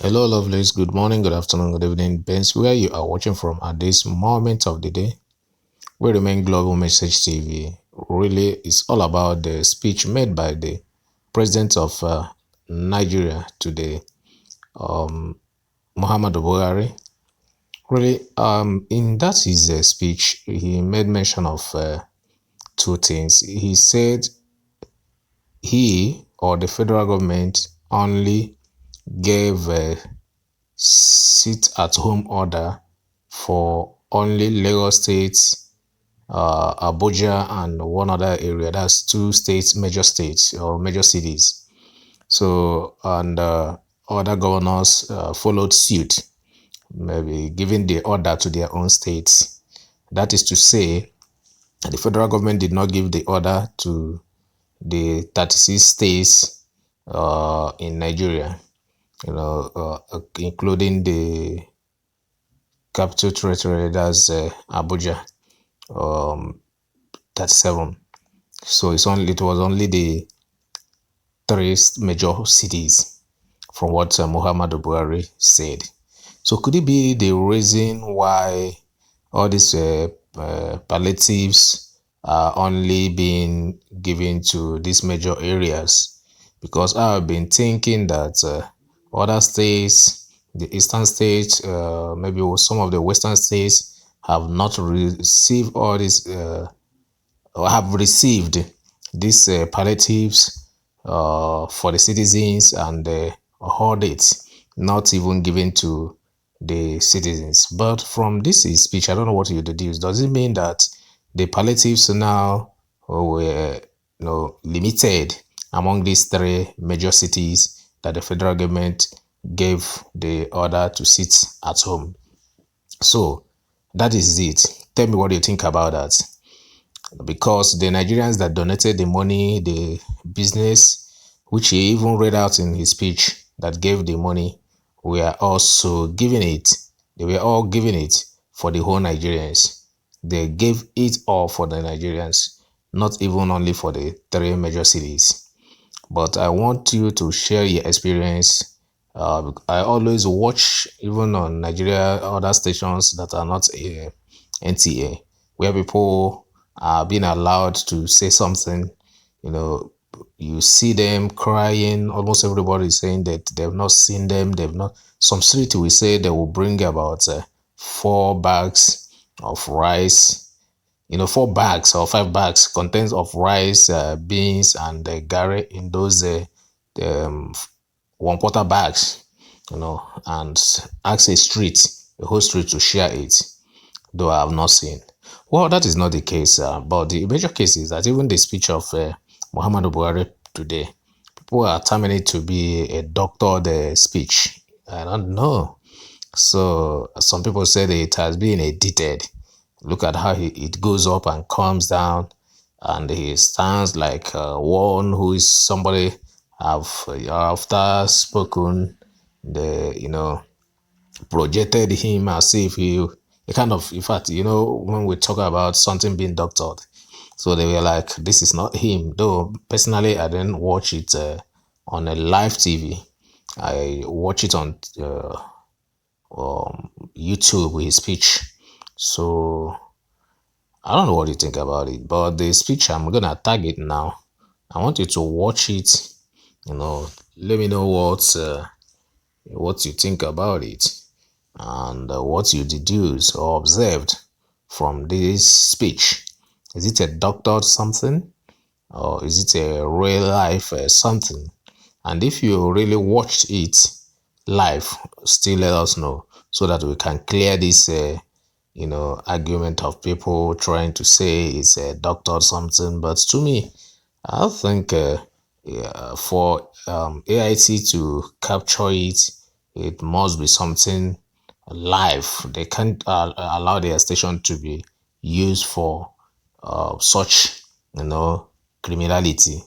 Hello, lovelies. Good morning, good afternoon, good evening. Depends where you are watching from at this moment of the day. We remain Global Message TV. Really, it's all about the speech made by the president of Nigeria today, Muhammadu Buhari. Really, in that his speech, he made mention of two things. He said he or the federal government only gave sit-at-home order for only Lagos State, ABUJA, and one other area. That's two states, major states or major cities. So, and other governors followed suit, maybe giving the order to their own states. That is to say, the federal government did not give the order to the 36 states in Nigeria, including the capital territory, that's Abuja, 37. So it was only the three major cities, from what Muhammadu Buhari said. So could it be the reason why all these palliatives are only being given to these major areas? Because I've been thinking that other states, the eastern states, maybe some of the western states have not received all these or have received these palliatives for the citizens, and audits not even given to the citizens. But from this speech, I don't know what you deduce. Does it mean that the palliatives now were limited among these three major cities that the federal government gave the order to sit at home? So that is it. Tell me what you think about that. Because the Nigerians that donated the money, the business, which he even read out in his speech, that gave the money, were also giving it. They were all giving it for the whole Nigerians. They gave it all for the Nigerians, not even only for the three major cities. But I want you to share your experience. I always watch, even on Nigeria, other stations that are not NTA, where people are being allowed to say something. You see them crying. Almost everybody is saying that they've not seen them. They've not. Some street will say they will bring about 4 bags of rice. 4 bags or 5 bags contents of rice, beans, and garri in those um, 1/4 bags. And ask a whole street to share it. Though I have not seen. Well, that is not the case. But the major case is that even the speech of Muhammadu Buhari today, people are terming it to be a doctored speech. I don't know. So some people say that it has been edited. Look at how it goes up and comes down, and he stands like one who is somebody have after spoken. Projected him as if he kind of, in fact, when we talk about something being doctored, so they were like, this is not him. Though personally I didn't watch it on a live TV. I watch it on YouTube with his speech. So I don't know what you think about it, but the speech, I'm gonna tag it now. I want you to watch it. Let me know what you think about it, and what you deduce or observed from this speech. Is it a doctored something, or is it a real life something? And if you really watched it live, still let us know, so that we can clear this argument of people trying to say it's a doctored something. But to me, I think for AIT to capture it, it must be something live. They can't allow their station to be used for such, criminality.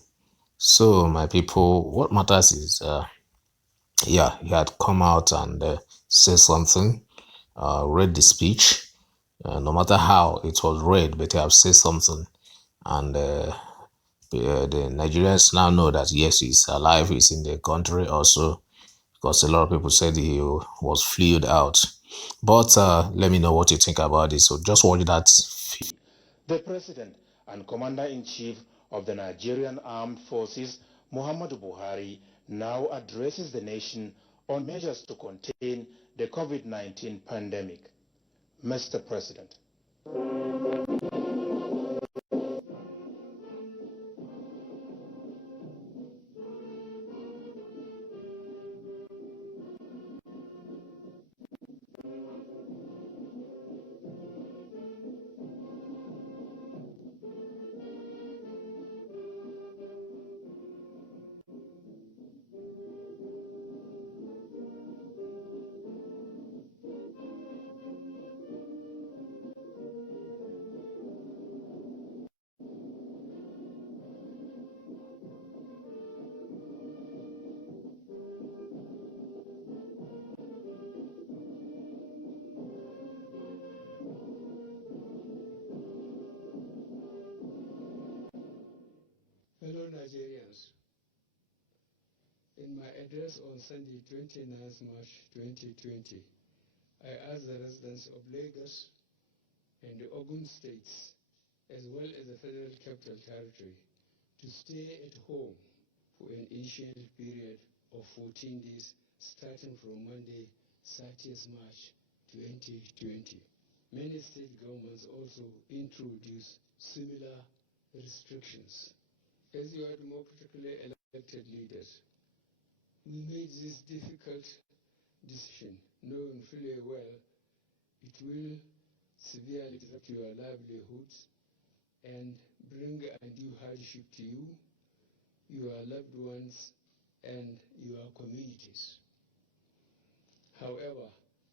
So my people, what matters is, yeah, he had come out and said something, read the speech, no matter how it was read, but he have said something, and the Nigerians now know that yes, he's alive, he's in the country also, because a lot of people said he was flued out. But let me know what you think about it. So just watch that. The President and Commander-in-Chief of the Nigerian Armed Forces, Muhammadu Buhari, now addresses the nation on measures to contain the COVID-19 pandemic. Mr. President. Fellow Nigerians, in my address on Sunday, 29th March 2020, I asked the residents of Lagos and the Ogun States, as well as the Federal Capital Territory, to stay at home for an initial period of 14 days starting from Monday, 30th March 2020. Many state governments also introduced similar restrictions. As you are democratically elected leaders, we made this difficult decision, knowing fully well it will severely disrupt your livelihoods and bring undue hardship to you, your loved ones, and your communities. However,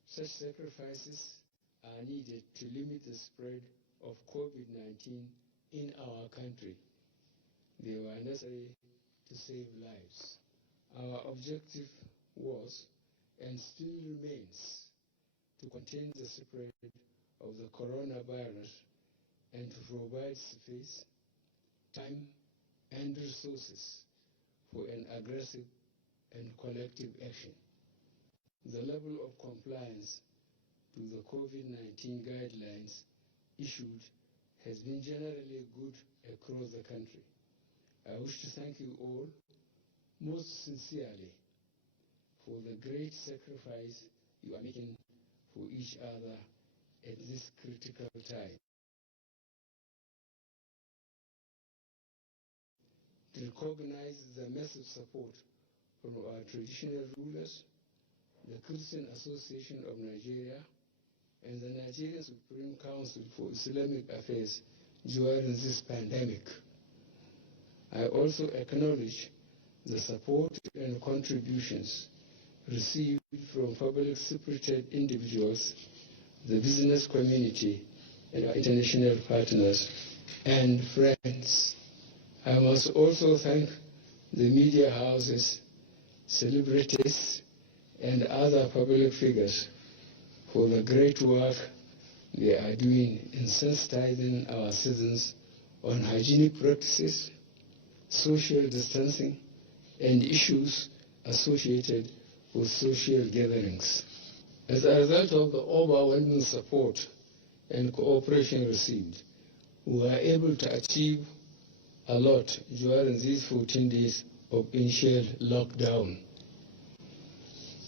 such sacrifices are needed to limit the spread of COVID-19 in our country. They were necessary to save lives. Our objective was and still remains to contain the spread of the coronavirus and to provide space, time, and resources for an aggressive and collective action. The level of compliance to the COVID-19 guidelines issued has been generally good across the country. I wish to thank you all most sincerely for the great sacrifice you are making for each other at this critical time. To recognize the massive support from our traditional rulers, the Christian Association of Nigeria, and the Nigerian Supreme Council for Islamic Affairs during this pandemic. I also acknowledge the support and contributions received from public-spirited individuals, the business community, and our international partners and friends. I must also thank the media houses, celebrities, and other public figures for the great work they are doing in sensitizing our citizens on hygienic practices, social distancing, and issues associated with social gatherings. As a result of the overwhelming support and cooperation received, we were able to achieve a lot during these 14 days of initial lockdown.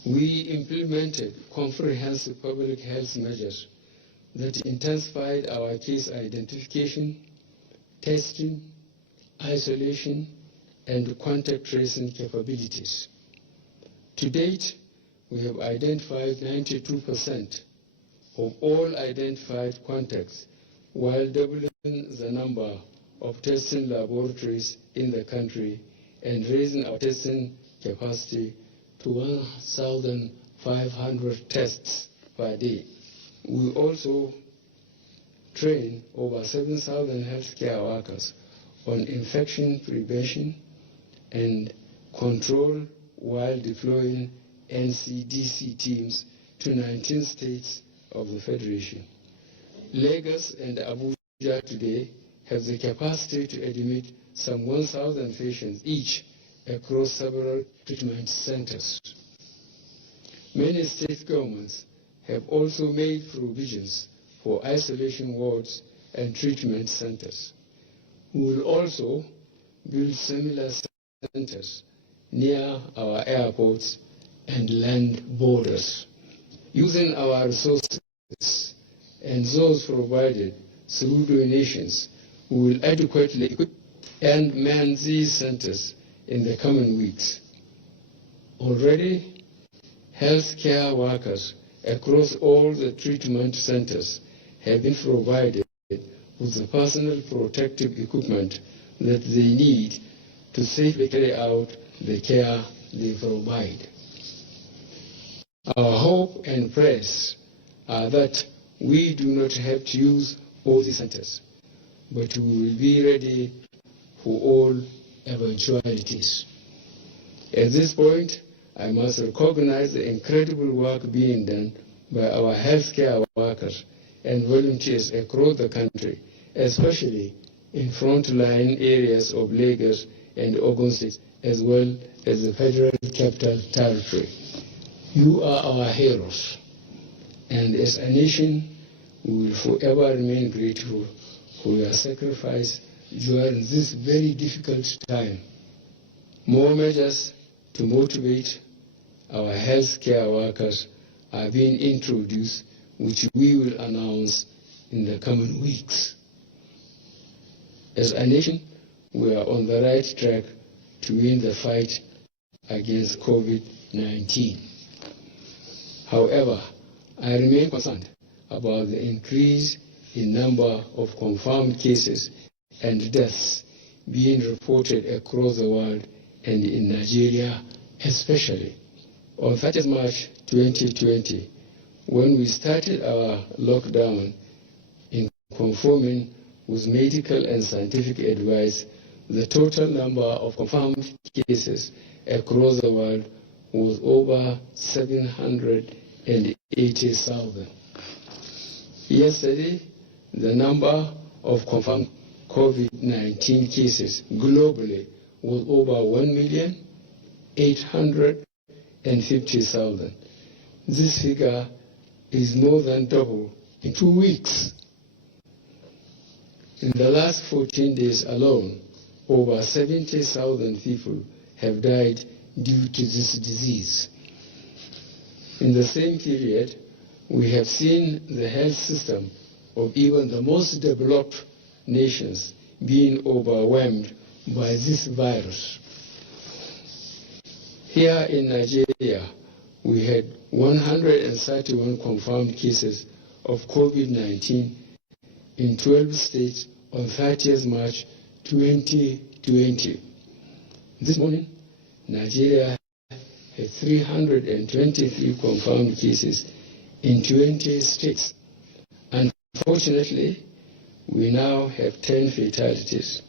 We implemented comprehensive public health measures that intensified our case identification, testing, isolation, and contact tracing capabilities. To date, we have identified 92% of all identified contacts, while doubling the number of testing laboratories in the country and raising our testing capacity to 1,500 tests per day. We also train over 7,000 healthcare workers on infection prevention and control while deploying NCDC teams to 19 states of the Federation. Lagos and ABUJA today have the capacity to admit some 1,000 patients each across several treatment centers. Many state governments have also made provisions for isolation wards and treatment centers. We will also build similar centers near our airports and land borders. Using our resources and those provided through donations, we will adequately equip and man these centers in the coming weeks. Already, healthcare workers across all the treatment centers have been provided with the personal protective equipment that they need to safely carry out the care they provide. Our hope and prayers are that we do not have to use all these centers, but we will be ready for all eventualities. At this point, I must recognize the incredible work being done by our healthcare workers and volunteers across the country, especially in frontline areas of Lagos and Ogun States, as well as the Federal Capital Territory. You are our heroes, and as a nation, we will forever remain grateful for your sacrifice during this very difficult time. More measures to motivate our healthcare workers are being introduced, which we will announce in the coming weeks. As a nation, we are on the right track to win the fight against COVID-19. However, I remain concerned about the increase in number of confirmed cases and deaths being reported across the world and in Nigeria especially. On 30th March 2020, when we started our lockdown in conforming with medical and scientific advice, the total number of confirmed cases across the world was over 780,000. Yesterday, the number of confirmed COVID-19 cases globally was over 1,850,000. This figure is more than double in 2 weeks. In the last 14 days alone, over 70,000 people have died due to this disease. In the same period, we have seen the health system of even the most developed nations being overwhelmed by this virus. Here in Nigeria, we had 131 confirmed cases of COVID-19 in 12 states on 30th March 2020. This morning, Nigeria had 323 confirmed cases in 20 states. Unfortunately, we now have 10 fatalities.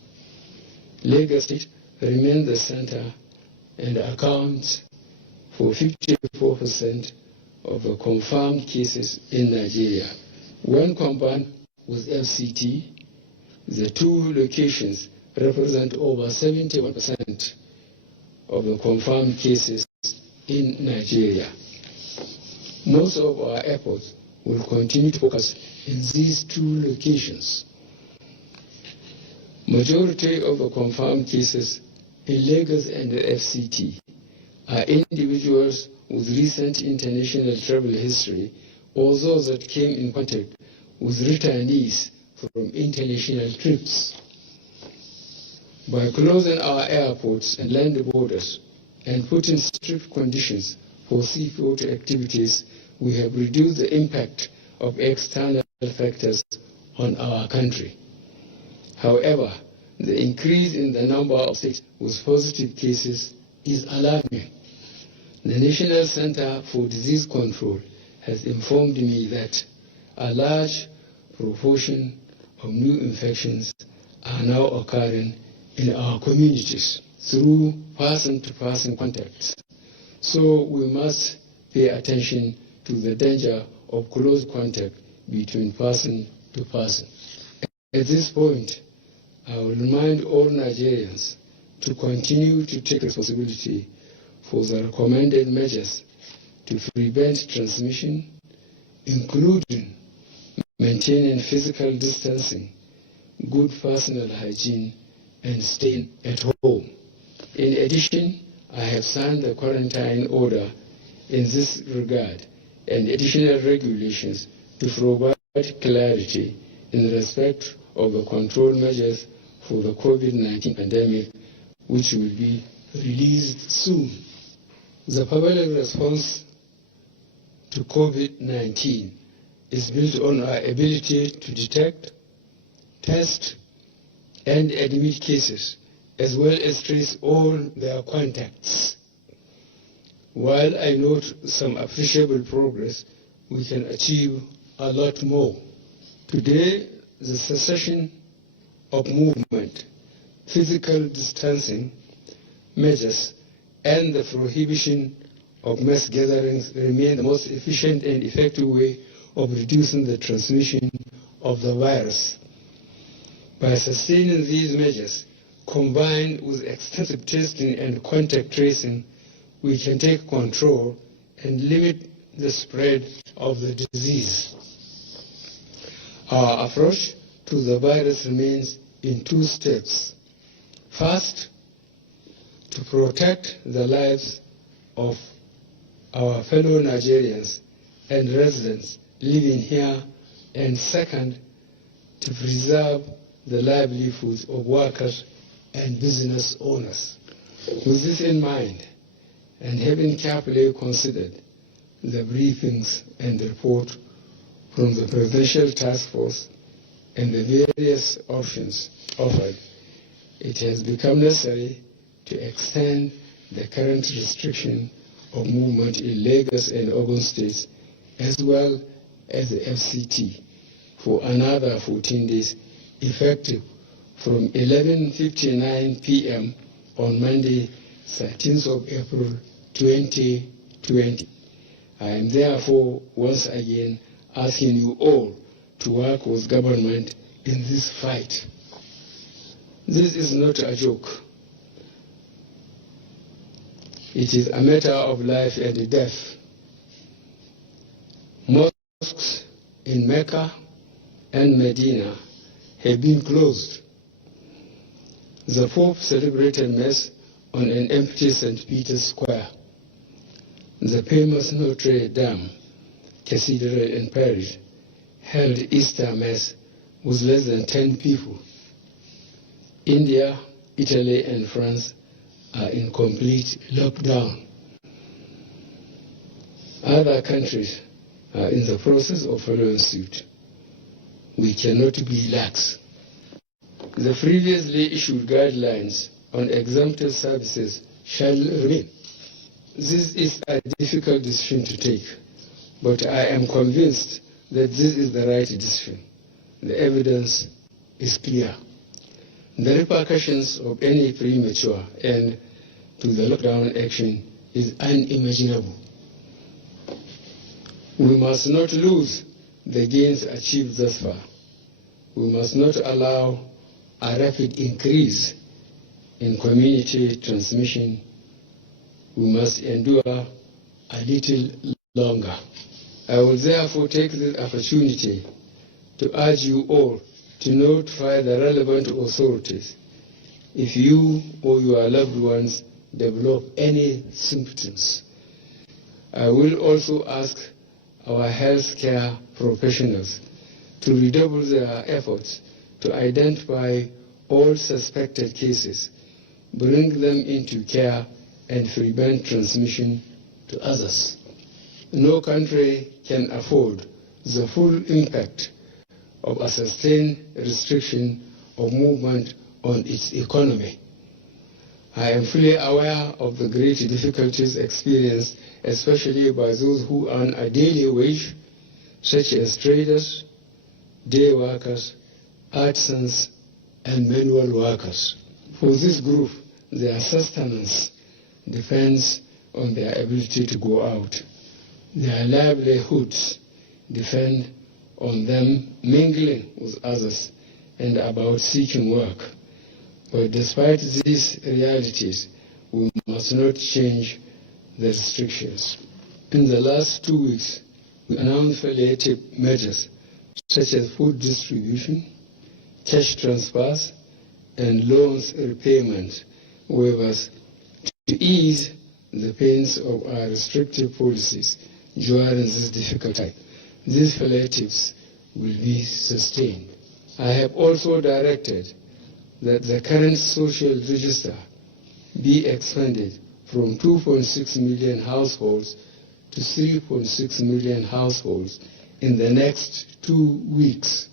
Lagos State remains the center and accounts for 54% of the confirmed cases in Nigeria. When combined with FCT, the two locations represent over 71% of the confirmed cases in Nigeria. Most of our efforts will continue to focus in these two locations. Majority of the confirmed cases in Lagos and the FCT are individuals with recent international travel history or those that came in contact with returnees from international trips. By closing our airports and land borders and putting strict conditions for seafood activities, we have reduced the impact of external factors on our country. However, the increase in the number of states with positive cases is alarming. The National Center for Disease Control has informed me that a large proportion of new infections are now occurring in our communities through person-to-person contacts. So we must pay attention to the danger of close contact between person to person. At this point, I will remind all Nigerians to continue to take responsibility for the recommended measures to prevent transmission, including maintaining physical distancing, good personal hygiene, and staying at home. In addition, I have signed the quarantine order in this regard and additional regulations to provide clarity in respect of the control measures for the COVID-19 pandemic, which will be released soon. The public response to COVID-19 is built on our ability to detect, test, and admit cases, as well as trace all their contacts. While I note some appreciable progress, we can achieve a lot more. Today, the cessation of movement, physical distancing measures, and the prohibition of mass gatherings remain the most efficient and effective way of reducing the transmission of the virus. By sustaining these measures, combined with extensive testing and contact tracing, we can take control and limit the spread of the disease. Our approach to the virus remains in two steps. First, to protect the lives of our fellow Nigerians and residents living here, and second, to preserve the livelihoods of workers and business owners. With this in mind, and having carefully considered the briefings and the report from the Presidential Task Force and the various options offered, it has become necessary to extend the current restriction of movement in Lagos and Ogun States, as well as the FCT, for another 14 days, effective from 11:59 p.m. on Monday, 13th of April 2020. I am therefore once again asking you all to work with government in this fight. This is not a joke. It is a matter of life and death. Mosques in Mecca and Medina have been closed. The Pope celebrated Mass on an empty St. Peter's Square. The famous Notre Dame Cathedral in Paris held Easter Mass with less than 10 people. India, Italy, and France are in complete lockdown. Other countries are in the process of following suit. We cannot be lax. The previously issued guidelines on exempted services shall remain. This is a difficult decision to take, but I am convinced that this is the right decision. The evidence is clear. The repercussions of any premature end to the lockdown action is unimaginable. We must not lose the gains achieved thus far. We must not allow a rapid increase in community transmission. We must endure a little longer. I will therefore take this opportunity to urge you all to notify the relevant authorities if you or your loved ones develop any symptoms. I will also ask our healthcare professionals to redouble their efforts to identify all suspected cases, bring them into care, and prevent transmission to others. No country can afford the full impact of a sustained restriction of movement on its economy. I am fully aware of the great difficulties experienced, especially by those who earn a daily wage, such as traders, day workers, artisans, and manual workers. For this group, their sustenance depends on their ability to go out. Their livelihoods depend on them mingling with others and about seeking work. But despite these realities, we must not change the restrictions. In the last 2 weeks, we announced palliative measures such as food distribution, cash transfers, and loans repayment waivers to ease the pains of our restrictive policies during this difficult time. These palliatives will be sustained. I have also directed that the current social register be expanded from 2.6 million households to 3.6 million households in the next 2 weeks.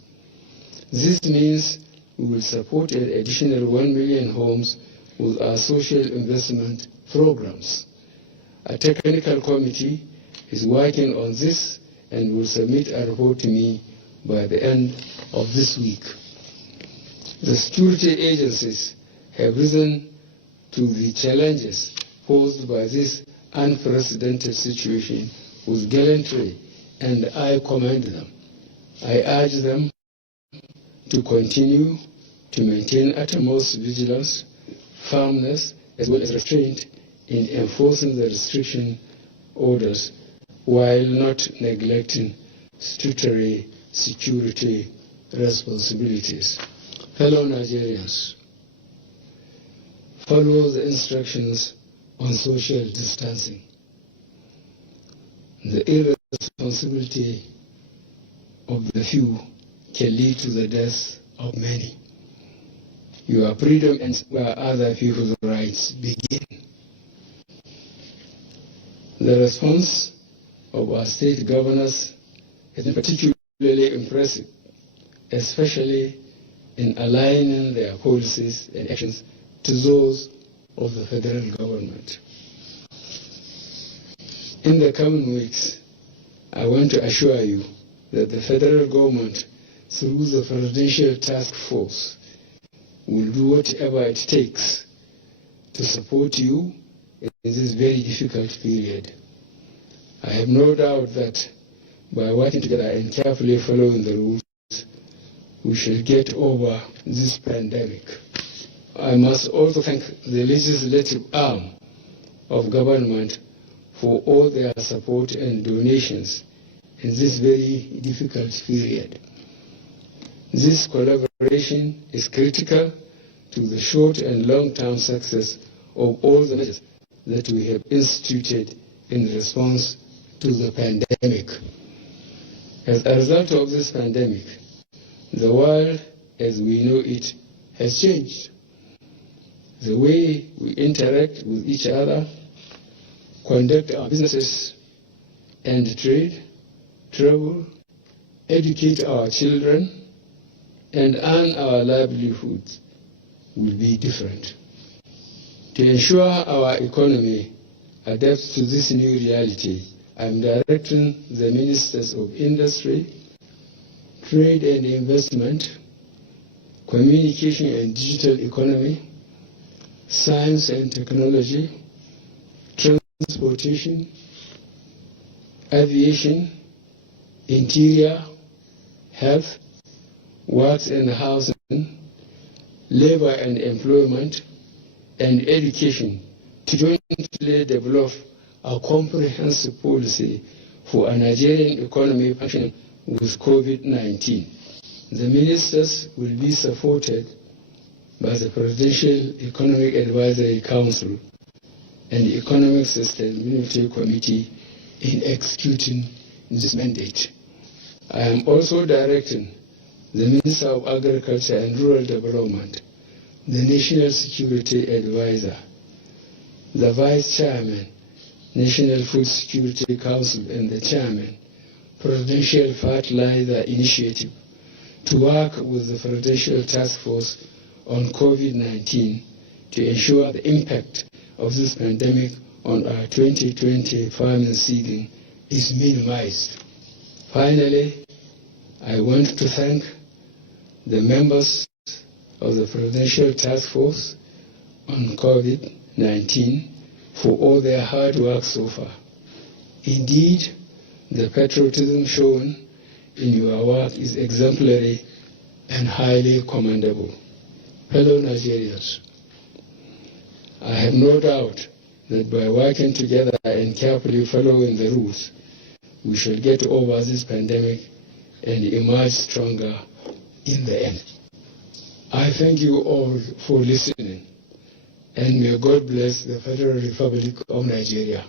This means we will support an additional 1 million homes with our social investment programs. A technical committee is working on this and will submit a report to me by the end of this week. The security agencies have risen to the challenges posed by this unprecedented situation with gallantry, and I commend them. I urge them to continue to maintain utmost vigilance, firmness, as well as restraint in enforcing the restriction orders while not neglecting statutory security responsibilities. Fellow Nigerians, follow the instructions on social distancing. The irresponsibility of the few can lead to the death of many. Your freedom ends where other people's rights begin. The response of our state governors has been particularly impressive, especially in aligning their policies and actions to those of the federal government. In the coming weeks, I want to assure you that the federal government, through the Presidential Task Force, will do whatever it takes to support you in this very difficult period. I have no doubt that by working together and carefully following the rules, we shall get over this pandemic. I must also thank the legislative arm of government for all their support and donations in this very difficult period. This collaboration is critical to the short and long-term success of all the measures that we have instituted in response to the pandemic. As a result of this pandemic, the world as we know it has changed. The way we interact with each other, conduct our businesses and trade, travel, educate our children, and earn our livelihoods will be different. To ensure our economy adapts to this new reality, I am directing the Ministers of Industry, Trade and Investment, Communication and Digital Economy, Science and Technology, Transportation, Aviation, Interior, Health, Works and Housing, Labor and Employment, and Education to jointly develop a comprehensive policy for a Nigerian economy functioning with COVID-19. The ministers will be supported by the Presidential Economic Advisory Council and the Economic Sustainability Committee in executing this mandate. I am also directing the Minister of Agriculture and Rural Development, the National Security Advisor, the Vice Chairman, National Food Security Council, and the Chairman, Presidential Fertilizer Initiative, to work with the Presidential Task Force on COVID-19 to ensure the impact of this pandemic on our 2020 farming season is minimized. Finally, I want to thank the members of the Presidential Task Force on COVID-19 for all their hard work so far. Indeed, the patriotism shown in your work is exemplary and highly commendable. Fellow Nigerians, I have no doubt that by working together and carefully following the rules, we shall get over this pandemic and emerge stronger in the end. I thank you all for listening, and may God bless the Federal Republic of Nigeria.